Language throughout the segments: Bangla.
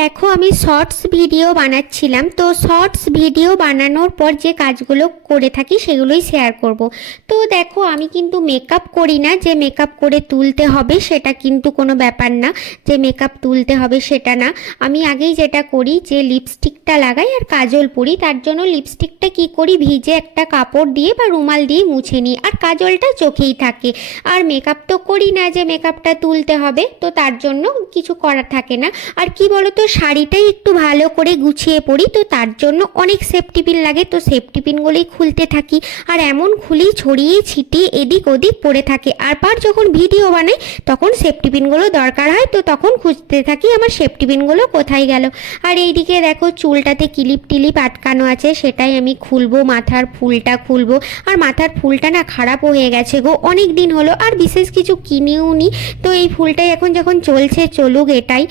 এক দেখো, আমি শর্টস ভিডিও বানাচ্ছিলাম। তো শর্টস ভিডিও বানানোর পর যে কাজগুলো করে থাকি, সেগুলোই শেয়ার করব। তো দেখো, আমি কিন্তু মেকআপ করি না। যে মেকআপ করে তুলতে হবে, সেটা কিন্তু কোনো ব্যাপার না। যে মেকআপ তুলতে হবে, সেটা না। আমি আগেই যেটা করি, যে লিপস্টিকটা লাগাই আর কাজল পরি। তার জন্য লিপস্টিকটা কি করি? ভিজে একটা কাপড় দিয়ে বা রুমাল দিয়ে মুছে নিই। আর কাজলটা চোখেই থাকে। আর মেকআপ তো করি না যে মেকআপটা তুলতে হবে। তো তার জন্য কিছু করার থাকে না। আর কি বলতো শাড়িটাই একটু ভালো করে গুছিয়ে পরি তো তার জন্য অনেক সেফটি পিন লাগে, তো সেফটি পিনগুলোই খুলতে থাকি। আর এমন খুলি ছড়িয়ে ছিটিয়ে এদিক ওদিক পড়ে থাকে। আর পার যখন ভিডিও বানাই, তখন সেফটি পিনগুলো দরকার হয়, তো তখন খুঁজতে থাকি আমার সেফটি পিনগুলো কোথায় গেল। আর এইদিকে দেখো চুলটাতে কিলিপ টিলিপ আটকানো আছে, সেটাই আমি খুলবো, মাথার ফুলটা খুলবো। আর মাথার ফুলটা না খারাপ হয়ে গেছে গো, অনেক দিন হলো, আর বিশেষ কিছু কিনেও নি তো এই ফুলটাই এখন যখন চলছে, চলুক এটাই।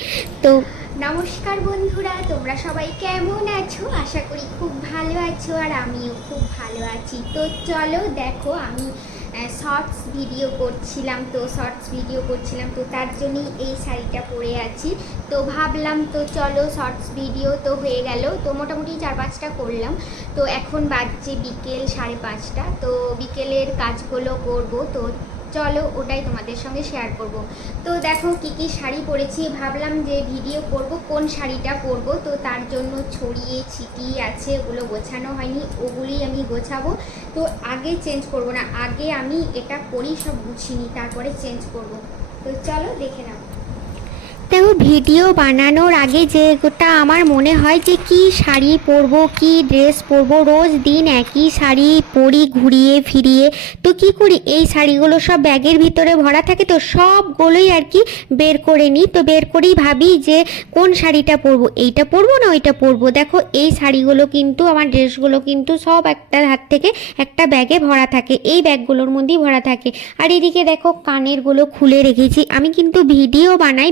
তো নমস্কার বন্ধুরা, তোমরা সবাই কেমন আছো? আশা করি খুব ভালো আছো আর আমিও খুব ভালো আছি। তো চলো দেখো, আমি শর্টস ভিডিও করছিলাম তো শর্টস ভিডিও করছিলাম তো, তার জন্যই এই শাড়িটা পরে আছি। তো ভাবলাম তো চলো শর্টস ভিডিও তো হয়ে গেল। তো মোটামুটি চার পাঁচটা করলাম। তো এখন বাজছে বিকেল সাড়ে পাঁচটা। তো বিকেলের কাজগুলো করব। তো চলো ওটাই তোমাদের সঙ্গে শেয়ার করব। তো দেখো কি কি শাড়ি পরেছি, ভাবলাম যে ভিডিও করব, কোন শাড়িটা পরব। তো তার জন্য ছড়িয়ে, ছিটিয়ে আছে, ওগুলো গোছানো হয়নি ওগুলি আমি গোছাবো। তো আগে চেঞ্জ করব না, আগে আমি এটা পরি সব গুছিয়ে তারপরে চেঞ্জ করব। তো চলো দেখে নাও। দেখো ভিডিও বানানোর আগে যেটা আমার মনে হয় যে কি শাড়ি পরবো, কি ড্রেস পরবো, রোজ দিন একই শাড়ি পরি ঘুরিয়ে ফিরিয়ে। তো কি করি? এই শাড়িগুলো সব ব্যাগের ভিতরে ভরা থাকে তো সবগুলোই আর কি বের করে নিই। তো বের করেই ভাবি যে কোন শাড়িটা পরবো? এইটা পরবো না ওইটা পরবো? দেখো, এই শাড়িগুলো কিন্তু, আমার ড্রেসগুলো কিন্তু সব একটা হাত থেকে একটা ব্যাগে ভরা থাকে। এই ব্যাগগুলোর মধ্যেই ভরা থাকে। আর এদিকে দেখো, কানেরগুলো খুলে রেখেছি। আমি কিন্তু ভিডিও বানাই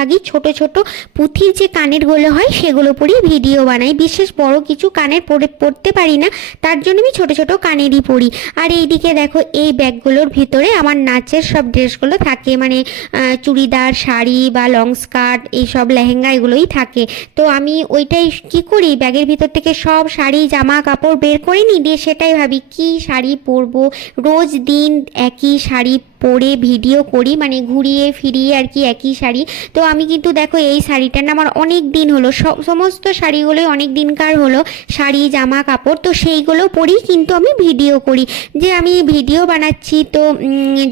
বেশিরভাগই ছোট ছোট পুঁথির যে কানেরগুলো হয় সেগুলো পরেই ভিডিও বানাই। বিশেষ বড় কিছু কানের পরে পরতে পারি না, তার জন্য আমি ছোট ছোট কানেরই পরি আর এইদিকে দেখো, এই ব্যাগগুলোর ভিতরে আমার নাচের সব ড্রেসগুলো থাকে। মানে চুড়িদার, শাড়ি বা লং স্কার্ট, এইসব লেহেঙ্গা এগুলোই থাকে। তো আমি ওইটাই কি করি? ব্যাগের ভিতর থেকে সব শাড়ি, জামা কাপড় বের করে নিই, দিয়ে সেটাই ভাবি, কি শাড়ি পরবো? রোজ দিন একই শাড়ি পরে ভিডিও করি মানে ঘুরিয়ে ফিরিয়ে আর কি একই শাড়ি। তো আমি কিন্তু দেখো এই শাড়িটা না আমার অনেক দিন হলো সমস্ত শাড়িগুলোই অনেক দিনকার হলো, শাড়ি, জামা, কাপড়, তো সেইগুলো পরেই কিন্তু আমি ভিডিও করি। যে আমি ভিডিও বানাচ্ছি তো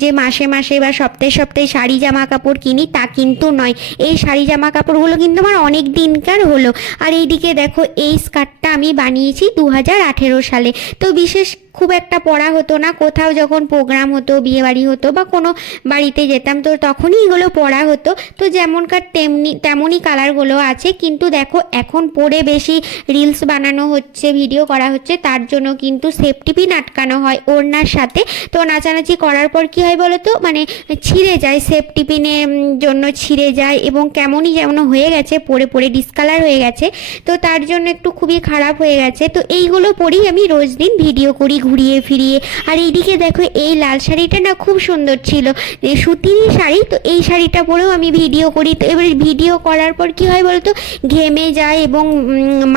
যে মাসে মাসে বা সপ্তাহে সপ্তাহে শাড়ি, জামা, কাপড় কিনি তা কিন্তু নয়। এই শাড়ি, জামা, কাপড়গুলো কিন্তু আমার অনেক দিনকার হলো। আর এইদিকে দেখো এই স্কার্টটা আমি বানিয়েছি দু হাজার আঠেরো সালে। তো বিশেষ খুব একটা পড়া হতো না। কোথাও যখন প্রোগ্রাম হতো বিয়ে বাড়ি হতো বা কোনো বাড়িতে যেতাম, তো তখনই এগুলো পড়া হতো। তো যেমনকার তেমনি, তেমনই কালারগুলো আছে। কিন্তু দেখো, এখন পরে বেশি রিলস বানানো হচ্ছে ভিডিও করা হচ্ছে, তার জন্য কিন্তু সেফটি পিন আটকানো হয় ওড়নার সাথে। তো নাচানাচি করার পর কি হয় বলো তো মানে ছিঁড়ে যায় সেফটি পিনের জন্য ছিঁড়ে যায় এবং কেমনই যেমন হয়ে গেছে পরে পরে ডিসকালার হয়ে গেছে। তো তার জন্য একটু খুবই খারাপ হয়ে গেছে। তো এইগুলো পরেই আমি রোজ দিন ভিডিও করি ঘুরিয়ে ফিরিয়ে। আর এইদিকে দেখো, এই লাল শাড়িটা না খুব সুন্দর ছিল। সুতিরই শাড়ি, তো এই শাড়িটা পরেও আমি ভিডিও করি। তো এবার ভিডিও করার পর কি হয় বলতো, ঘেমে যায় এবং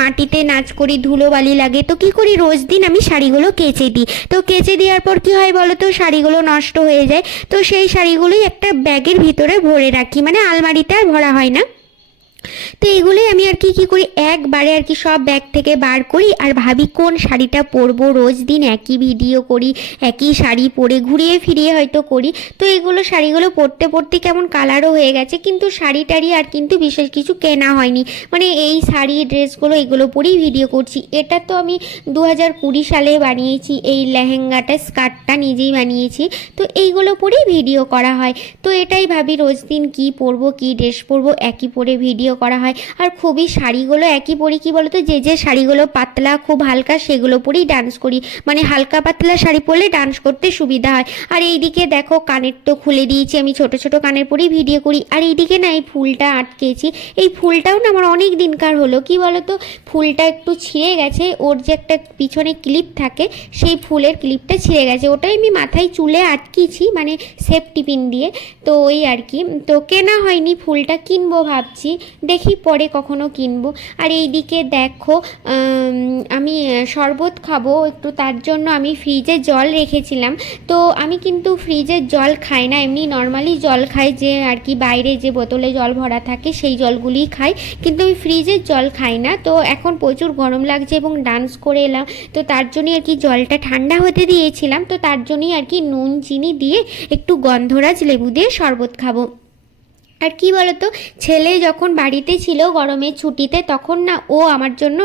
মাটিতে নাচ করি, ধুলোবালি লাগে। তো কি করি, রোজ দিন আমি শাড়িগুলো কেচে দিই। তো কেচে দেওয়ার পর কি হয় বলো তো শাড়িগুলো নষ্ট হয়ে যায়। তো সেই শাড়িগুলোই একটা ব্যাগের ভিতরে ভরে রাখি। মানে আলমারিতে আর ভরা হয় না। তো এগুলোই আমি আর কি কি করি? একবারে আর কি সব ব্যাগ থেকে বার করি আর ভাবি কোন শাড়িটা পরবো? রোজ দিন একই ভিডিও করি, একই শাড়ি পরে ঘুরিয়ে ফিরিয়ে হয়তো করি। তো এগুলো শাড়িগুলো পরতে পরতে কেমন কালারও হয়ে গেছে, কিন্তু শাড়ি টাড়ি আর কিন্তু বিশেষ কিছু কেনা হয়নি। মানে এই শাড়ি, ড্রেসগুলো এগুলো পরেই ভিডিও করছি। এটা তো আমি দু হাজার কুড়ি সালে বানিয়েছি, এই লেহেঙ্গাটা, স্কার্টটা নিজেই বানিয়েছি। তো এইগুলো পরেই ভিডিও করা হয়। তো এটাই ভাবি, রোজ দিন কী পরবো, কী ড্রেস পরবো, একই পরে ভিডিও করা হয়। আর খুবই শাড়িগুলো একই পরি, কি বলতো? যে যে শাড়িগুলো পাতলা, খুব হালকা, সেগুলো পরেই ডান্স করি। মানে হালকা পাতলা শাড়ি পরলে ডান্স করতে সুবিধা হয়। আর এইদিকে দেখো, কানের তো খুলে দিয়েছি আমি, ছোট ছোট কানের পরেই ভিডিও করি। আর এইদিকে না, এই ফুলটা আটকেছি। এই ফুলটাও না আমার অনেক দিনকার হলো, কি বলতো? ফুলটা একটু ছিঁড়ে গেছে, ওর যে একটা পিছনে ক্লিপ থাকে, সেই ফুলের ক্লিপটা ছিঁড়ে গেছে। ওটাই আমি মাথায় চুলে আটকেছি মানে সেফটি পিন দিয়ে। তো ওই আর কি। তো কেনা হয়নি, ফুলটা কিনবো ভাবছি। দেখি পরে কখনো কিনবো। আর এই দিকে দেখো আমি শরবত খাব একটু, তার জন্য আমি ফ্রিজে জল রেখেছিলাম। তো আমি কিন্তু ফ্রিজের জল খাই না, এমনি নর্মালি জল খাই যে আর কি বাইরে যে বোতলে জল ভরা থাকে সেই জলগুলিই খাই। কিন্তু আমি ফ্রিজের জল খাই না, তো এখন প্রচুর গরম লাগছে এবং ডান্স করে এলাম। তো তার জন্যই আর কি জলটা ঠান্ডা হতে দিয়েছিলাম, তো তার জন্যই আর কি নুন, চিনি দিয়ে একটু গন্ধরাজ লেবু দিয়ে শরবত খাব। আর কি বলতো, ছেলে যখন বাড়িতে ছিল গরমের ছুটিতে, তখন না ও আমার জন্য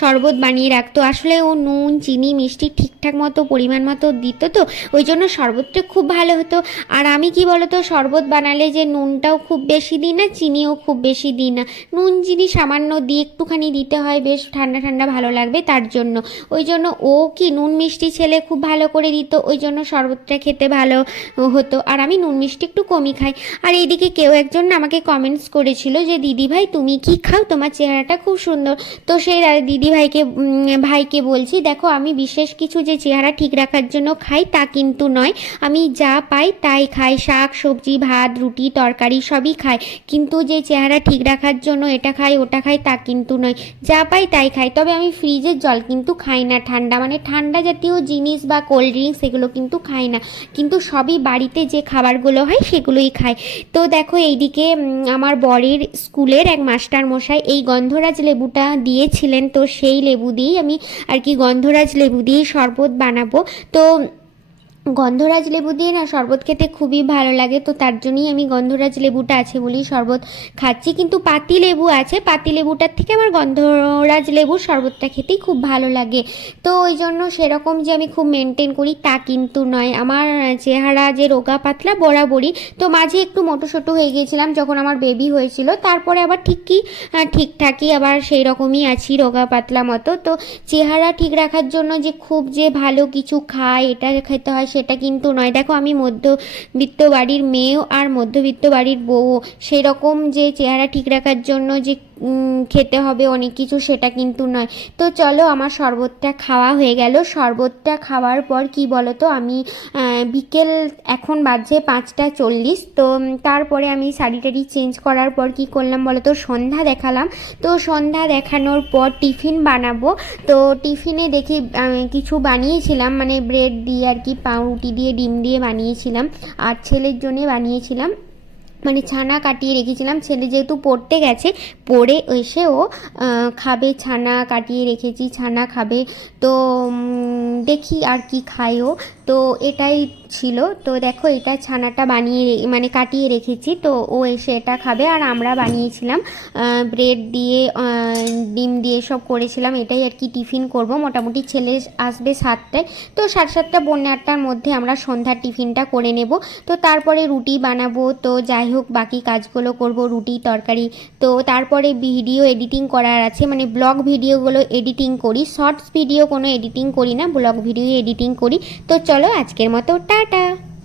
শরবত বানিয়ে রাখতো। আসলে ও নুন, চিনি, মিষ্টি ঠিকঠাক মতো, পরিমাণ মতো দিত তো, ওই জন্য শরবতটা খুব ভালো হতো। আর আমি কি বলতো, শরবত বানালে যে নুনটাও খুব বেশি দিই না, চিনিও খুব বেশি দিই না। নুন, চিনি সামান্য দিয়ে একটুখানি দিতে হয়, বেশ ঠান্ডা ঠান্ডা ভালো লাগবে তার জন্য। ওই জন্য ও কি নুন, মিষ্টি ছেলে খুব ভালো করে দিত, ওই জন্য শরবতটা খেতে ভালো হতো। আর আমি নুন, মিষ্টি একটু কমই খাই। আর এইদিকে কেউ একজন আমাকে কমেন্টস করেছিল যে, দিদি ভাই, তুমি কি খাও? তোমার চেহারাটা খুব সুন্দর। তো সেই দা- দিদি ভাইকে বলছি, দেখো, আমি বিশেষ কিছু যে চেহারা ঠিক রাখার জন্য খাই তা কিন্তু নয়। আমি যা পাই তাই খাই। শাক, সবজি, ভাত, রুটি, তরকারি সবই খাই। কিন্তু যে চেহারা ঠিক রাখার জন্য এটা খাই, ওটা খাই তা কিন্তু নয়। যা পাই তাই খাই। তবে আমি ফ্রিজের জল কিন্তু খাই না ঠান্ডা। মানে ঠান্ডা জাতীয় জিনিস বা কোল্ড ড্রিঙ্কস এগুলো কিন্তু খাই না। কিন্তু সবই বাড়িতে যে খাবারগুলো হয় সেগুলোই খাই। তো দেখো এইদিকে উম, আমার বরের স্কুলের এক মাস্টার মশাই এই গন্ধরাজ লেবুটা দিয়েছিলেন। তো সেই লেবু দিয়েই আমি আর কি গন্ধরাজ লেবু দিয়েই শরবত বানাবো। তো গন্ধরাজ লেবু দিয়ে না শরবত খেতে খুবই ভালো লাগে, তো তার জন্যই আমি গন্ধরাজ লেবুটা আছে বলি শরবত খাচ্ছি। কিন্তু পাতি লেবু আছে, পাতি লেবুটার থেকে আমার গন্ধরাজ লেবুর শরবতটা খেতেই খুব ভালো লাগে। তো ওই জন্য সেরকম যে আমি খুব মেনটেন করি তা কিন্তু নয়। আমার চেহারা যে রোগা পাতলা বরাবরই, তো মাঝে একটু মোটো সোটো হয়ে গিয়েছিলাম যখন আমার বেবি হয়েছিল, তারপরে আবার ঠিকই ঠিকঠাকই আবার সেই রকমই আছি রোগা পাতলা মতো। তো চেহারা ঠিক রাখার জন্য যে খুব যে ভালো কিছু খায়, এটা খেতে হয় সেটা কিন্তু নয়। দেখো, আমি মধ্যবিত্ত বাড়ির মেয়েও আর মধ্যবিত্ত বাড়ির বউও। সেরকম যে চেহারা ঠিক রাখার জন্য যে খেতে হবে, অনেক কিছু সেটা কিন্তু নয়। তো চলো আমার শরবতটা খাওয়া হয়ে গেল। শরবতটা খাওয়ার পর কি বলো তো আমি বিকেল এখন বাজছে পাঁচটা চল্লিশ। তো তারপরে আমি শাড়ি টাড়ি চেঞ্জ করার পর কি করলাম বলো তো সন্ধ্যা দেখালাম। তো সন্ধ্যা দেখানোর পর টিফিন বানাবো। তো টিফিনে দেখি কিছু বানিয়েছিলাম। মানে ব্রেড দিয়ে আর কি, পাউরুটি দিয়ে, ডিম দিয়ে বানিয়েছিলাম। আর ছেলের জন্যে বানিয়েছিলাম। মানে ছানা কাটিয়ে রেখেছিলাম। ছেলে যেহেতু পড়তে গেছে, পড়ে এসে ও খাবে ছানা কাটিয়ে রেখেছি, ছানা খাবে। তো দেখি আর কি খায় ও তো এটাই ছিল। তো দেখো এটা ছানাটা বানিয়ে মানে কাটিয়ে রেখেছি। তো ও এসে এটা খাবে আর আমরা বানিয়েছিলাম ব্রেড দিয়ে ডিম দিয়ে সব করেছিলাম। এটাই আর কি টিফিন করব। মোটামুটি ছেলে আসবে সাতটায়। তো সাড়ে সাতটা, পৌনে আটটার মধ্যে আমরা সন্ধ্যার টিফিনটা করে নেব। তো তারপরে রুটি বানাবো। তো যাই হোক, বাকি কাজগুলো করব, রুটি, তরকারি। তো তারপরে ভিডিও এডিটিং করার আছে। মানে ব্লগ ভিডিওগুলো এডিটিং করি। শর্টস ভিডিও কোনো এডিটিং করি না। ব্লগ ভিডিও এডিটিং করি। তো চলো আজকের মতো টাটা।